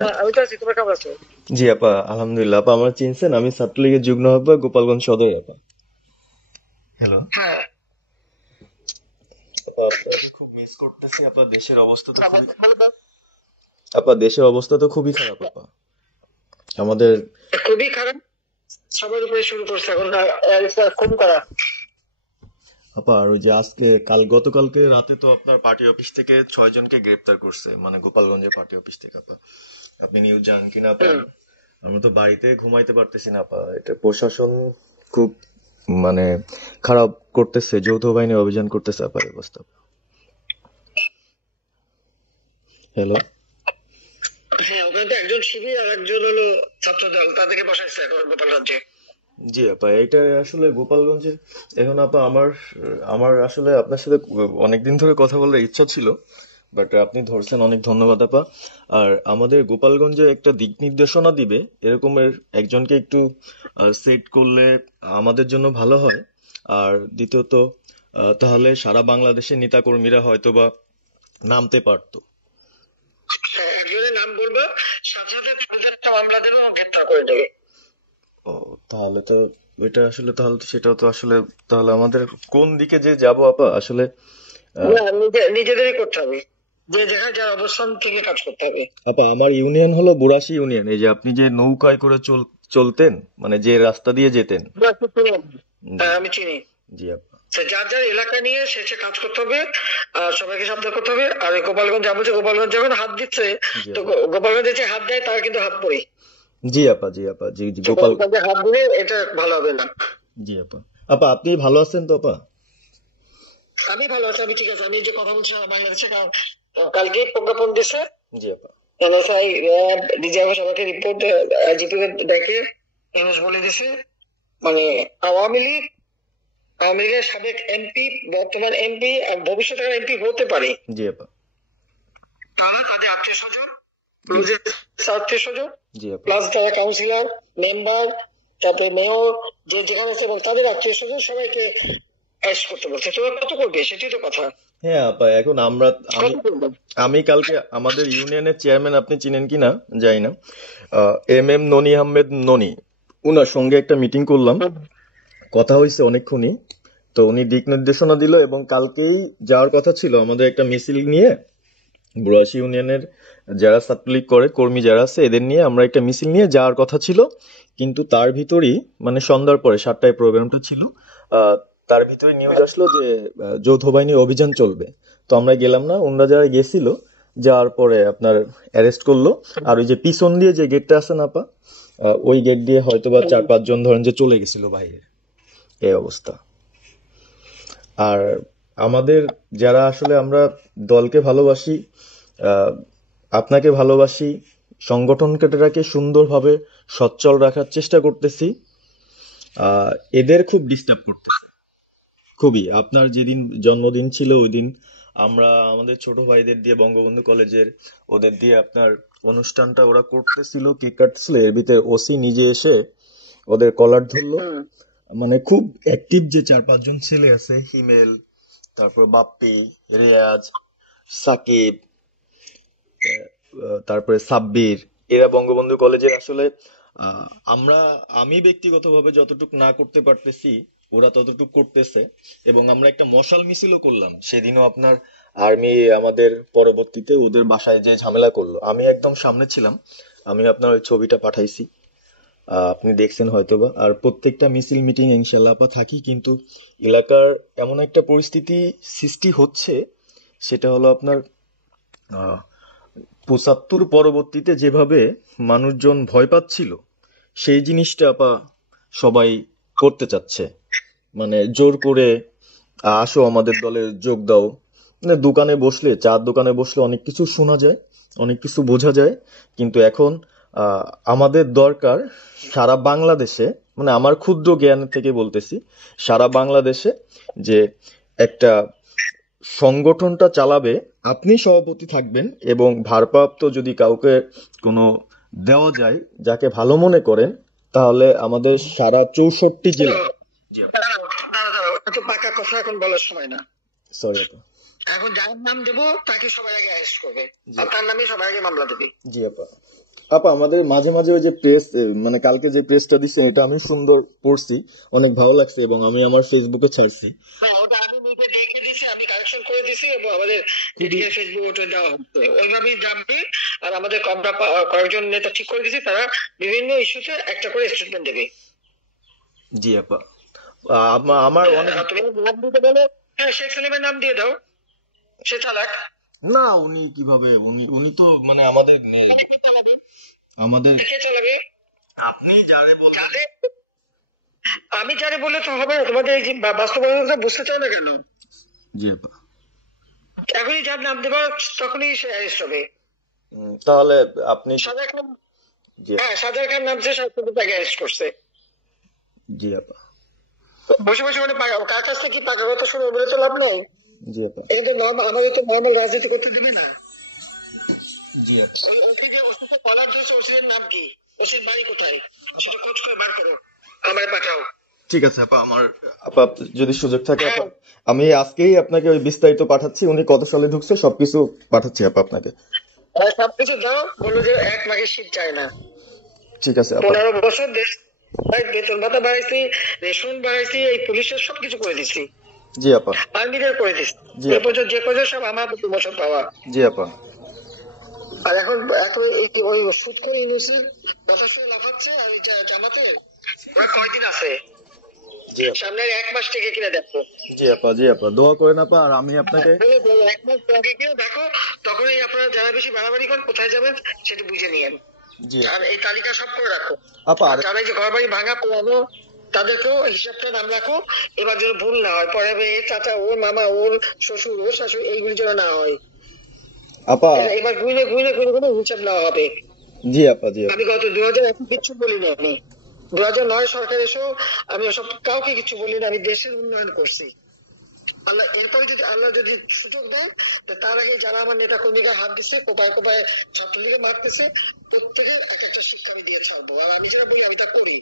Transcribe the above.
আমি তো আছি, তোমার কেমন আছো? জি আপা, আলহামদুলিল্লাহ। আপা আমার চিনছেন? আমি ছাত্রলীগের যুগ্ম আহ্বায়ক, গোপালগঞ্জ সদরে আপা। হ্যালো। হ্যাঁ। আপা, খুব মিস করতেছি আপা। দেশের অবস্থা তো খুবই বলো তো। আপা, দেশের অবস্থা তো খুবই খারাপ আপা। আমাদের খুবই খারাপ। সবার উপরে শুরু করছে এখন, খুন করা। আপা, আর ওই যে আজকে গতকালকে রাতে তো আপনার পার্টি অফিস থেকে 6 জনকে গ্রেপ্তার করছে, মানে গোপালগঞ্জের পার্টি অফিস থেকে আপা। আপনি নিউজ জানেন কিনা আপা? হুম। আমরা তো বাড়িতে ঘুমাইতে পারতেছি না আপা। এটা প্রশাসন খুব মানে খারাপ করতেছে, যৌথ বাহিনী অভিযান করতেছে আপা, এই অবস্থা। হ্যালো। হ্যাঁ, ওখানে তো একজন শিবির আর একজন হলো ছাত্র দল, তাদেরকে বসাইছে এখন গোপালগঞ্জে। জি আপা, এটা আসলে গোপালগঞ্জে এখন আপা আমার আমার আসলে আপনার সাথে অনেকদিন ধরে কথা বলার ইচ্ছা ছিল, বাট আপনি ধরছেন, অনেক ধন্যবাদ আপা। আর আমাদের গোপালগঞ্জে একটা দিক নির্দেশনা দিবে এরকমের একজনকে একটু সেট করলে আমাদের জন্য ভালো হয়। আর দ্বিতীয়ত তাহলে সারা বাংলাদেশের নেতাকর্মীরা হয়তোবা নামতে পারতো। হ্যাঁ, একজনের নাম বলবো, সাথে সাথে তাদের একটা মামলা দেবে এবং গ্রেপ্তার করে দেবে। ও, তাহলে তো ওইটা আসলে, তাহলে তো সেটাও তো আসলে, তাহলে আমাদের কোন দিকে যে যাব আপা আসলে। না, নিজেদেরই করতে হবে, যে যেখানে যার অবস্থান থেকে কাজ করতে হবে। আপা, আমার ইউনিয়ন হলো বুড়াশি ইউনিয়ন। এই যে আপনি যে নৌকায় করে চলতেন, মানে যে রাস্তা দিয়ে যেতেন। বুঝতে পারছি। জি। হ্যাঁ, আমি চিনি। জি আপা। সে যার যার এলাকা নিয়ে সে কাজ করতে হবে, আর সবাইকে সাবধান করতে হবে। আর এই গোপালগঞ্জ যা বলছে, গোপালগঞ্জ যখন হাত দিচ্ছে, জি তো আপা। গোপালগঞ্জে যে হাত দেয় তার কিন্তু হাত পড়ে। জি আপা। জি আপা। জি জি, তো গোপাল। গোপালগঞ্জে হাত দিলে এটা ভালো হবে না। জি আপা। আপা, আপনি ভালো আছেন তো আপা? আমি ভালো আছি, আমি ঠিক আছে। আমি এই যে কথা বলছি সারা বাংলাদেশে, কারণ কালকেই প্রজ্ঞাপন দিছে। জি আপা। এনএসআই, র্যাব, ডিজিএফ সবাইকে রিপোর্ট, আইজিপি ডেকে ইউনুস বলে দিছে, মানে আওয়ামী লীগ, আওয়ামী লীগের সাবেক এমপি, বর্তমান এমপি আর ভবিষ্যতে এমপি হতে পারে, জি আপা। তারা তাদের আত্মীয় স্বজন, ক্লোজেস্ট আত্মীয় স্বজন, জি আপা। প্লাস যারা কাউন্সিলর, মেম্বার, তারপরে মেয়র, যে যেখানে আছে এবং তাদের আত্মীয় স্বজন সবাইকে অ্যারেস্ট করতে বলছে। তোমরা কত করবে সেটাই তো কথা। হ্যাঁ আপা, এখন আমি কত করবে? আমি কালকে আমাদের ইউনিয়নের চেয়ারম্যান, আপনি চিনেন কি না জানি না, এম ননি আহমেদ ননি, উনার সঙ্গে একটা মিটিং করলাম। কথা হয়েছে অনেকক্ষণই। তো উনি দিক নির্দেশনা দিল, এবং কালকেই যাওয়ার কথা ছিল আমাদের একটা মিছিল নিয়ে। বুড়াশি ইউনিয়নের যারা ছাত্রলীগ করে কর্মী যারা আছে, এদের নিয়ে আমরা একটা মিছিল নিয়ে যাওয়ার কথা ছিল। কিন্তু তার ভিতরই, মানে সন্ধ্যার পরে 7টায় প্রোগ্রামটা ছিল, আহ, তার ভিতরে নিউজ আসলো যে যৌথ বাহিনীর অভিযান চলবে। তো আমরা গেলাম না। ওনারা যারা গেছিল, যাওয়ার পরে আপনার অ্যারেস্ট করলো। আর ওই যে পিছন দিয়ে যে গেটটা আছে না আপা, ওই গেট দিয়ে হয়তোবা 4-5 জন ধরেন যে চলে গেছিল বাইরে। এই অবস্থা। আর আমাদের যারা আসলে আমরা দলকে ভালোবাসি, আহ, আপনাকে ভালোবাসি, সংগঠনটাকে সুন্দরভাবে সচ্ছল রাখার চেষ্টা করতেছি, আহ, এদের খুব ডিস্টার্ব করতে, খুবই। আপনার যেদিন জন্মদিন ছিল ওই দিন আমরা আমাদের ছোট ভাইদের দিয়ে, বঙ্গবন্ধু কলেজের ওদের দিয়ে আপনার অনুষ্ঠানটা ওরা করতেছিল, কেক কাটতেছিল, এর ভিতরে ওসি নিজে এসে ওদের কলার ধরলো। মানে খুব অ্যাক্টিভ যে 4-5 জন ছেলে আছে, হিমেল, তারপর বাপ্পি, রেয়াজ, সাকিব, তারপরে সাব্বির, এরা বঙ্গবন্ধু কলেজের আসলে, আহ, আমরা আমি ব্যক্তিগতভাবে যতটুকু না করতে পারতেছি, ওরা ততটুকু করতেছে। এবং আমরা একটা মশাল মিছিলও করলাম সেদিনও আপনার। আর্মি আমাদের পরবর্তীতে ওদের বাসায় যে ঝামেলা করলো, আমি একদম সামনে ছিলাম। আমি আপনার ওই ছবিটা পাঠাইছি, আপনি দেখছেন হয়তোবা। আর প্রত্যেকটা মিছিল মিটিং ইনশাল্লাহ আপা থাকি, কিন্তু এলাকার এমন একটা পরিস্থিতি সৃষ্টি হচ্ছে, সেটা হলো আপনার 75 পরবর্তীতে যেভাবে মানুষজন ভয় পাচ্ছিল, সেই জিনিসটা আপা সবাই করতে চাচ্ছে, মানে জোর করে আসো আমাদের দলে যোগ দাও। মানে দোকানে বসলে, চার দোকানে বসলে অনেক কিছু শোনা যায়, অনেক কিছু বোঝা যায়। কিন্তু এখন আহ, আমাদের দরকার সারা বাংলাদেশে, মানে আমার ক্ষুদ্র জ্ঞান থেকে বলতেছি, সারা বাংলাদেশে যে একটা সংগঠনটা চালাবে, আপনি সভাপতি থাকবেন, এবং ভারপ্রাপ্ত যদি কাউকে কোনো দেওয়া যায়, যাকে ভালো মনে করেন, তাহলে আমাদের সারা 64 জেলা। জি আপা। দাঁড়াও, দাঁড়াও, এত পাকা কথা এখন বলার সময় না। সরি আপা। এখন যার নাম দেবো তাকে সবাই আগে অ্যারেস্ট করবে, জি আর আপা। তার নামে সবাই আগে মামলা দেবে। জি আপা। আপা আমাদের মাঝে মাঝে ওই যে প্রেস, মানে কালকে যে প্রেসটা দিচ্ছেন এটা আমি সুন্দর পড়ছি, অনেক ভালো লাগছে এবং আমি আমার ফেসবুকে ছাড়ছি। হ্যাঁ, ওটা আমি নিজে দেখে দিছি, আমি কারেকশন করে দিছি এবং আমাদের খুবই ফেসবুক ওটা দেওয়া হচ্ছে ওইভাবেই যাবে। আর আমাদের কয়েকজন নেতা ঠিক করে দিছি, তারা বিভিন্ন ইস্যুতে একটা করে স্টেটমেন্ট দেবে। জি আপা। আমার অনেক আর তুমি নাম দিতে বলো, হ্যাঁ শেখ সালিমের নাম দিয়ে দাও, সে চালাক। না, উনি কিভাবে, উনি উনি তো মানে আমাদের তাহলে কে চালাবে? আমাদের কে চালাবে? আপনি যারে বলছেন। যাদের আমি যারে বললে তো হবে না, তোমাদের এই যে বাস্তবতা বুঝতে চাও না কেন? জি আপা। এখনই যার নাম দেবা তখনই সে অ্যারেস্ট হবে। তাহলে আপনি সাজার খান, জি হ্যাঁ সাজার খান নামছে, শাস্তি তাকে অ্যারেস্ট করছে। জি আপা। বসে বসে মানে কার কাছ থেকে কি পাকা কথা শুনে বলে তো লাভ নাই। জি আপা। এটা তো নর্মাল, আমাদের তো নর্মাল রাজনীতি করতে দিবে না। জি আপা। ওই ওসি যে ওসিকে কলার ধরছে, ওসির নাম কি, ওসির বাড়ি কোথায়, সেটা খোঁজ করে বার করো, আমার পাঠাও। ঠিক আছে আপা, আপা যদি সুযোগ থাকে আপা, হ্যাঁ, আমি আজকেই আপনাকে ওই বিস্তারিত পাঠাচ্ছি, উনি কত সালে ঢুকছে সবকিছু পাঠাচ্ছি আপা আপনাকে। সবকিছু দাও, বললো যে এক মাঘের শীত চায় না। ঠিক আছে আপা। 15 বছর দেশ বেতন ভাতা বাড়াইছি, রেশন বাড়াইছি, এই পুলিশের সবকিছু করে দিচ্ছি, জি আপা। আর্মিদের করে দিচ্ছি। জি এ আপা। পর্যন্ত যে কজন সব আমার 2 বছর পাওয়া। জি আপা। আর এখন এখন ওই সুদ করে ইউনিভার্সিটির কথা শুনে লাফাচ্ছে। আর ওই জামাতের ওরা কয়দিন আছে, জি আপা। সামনের 1 মাস থেকে কিনা দেখো। জি আপা। জি আপা, দোয়া করেন আপা, আর আমি আপনাকে 1 মাস আগে কিনা দেখো, তখনই আপনারা যারা বেশি বাড়াবাড়ি করেন কোথায় যাবেন সেটা বুঝে নিয়েন। জি আর এই তালিকা সব করে রাখো। আপা। আর যারা এই যে ঘর বাড়ি ভাঙা পোড়ানো, তাদেরকেও হিসাবটা নাম রাখো, এবার যেন ভুল না হয়, পরে এর চাচা, ওর মামা, ওর শ্বশুর, ওর শাশুড়ি, এইগুলি যেন না হয়। আপা। এবার গুনে গুনে গুনে গুনে হিসাব নেওয়া হবে। জি আপা। জি আপা। আমি গত 2001 কিচ্ছু বলিনি, আমি 2009 সরকার এসেও আমি ওসব কাউকে কিছু বলিনি, আমি দেশের উন্নয়ন করছি। আল্লাহ এরপরে যদি আল্লাহ যদি সুযোগ দেয়, তার আগে যারা আমার নেতা কর্মীকে হাত দিচ্ছে, কোপায় কোপায় ছাত্রলীগে মারতেছে, প্রত্যেকের এক একটা শিক্ষা আমি দিয়ে ছাড়বো। আর আমি যেটা বলি আমি তা করি।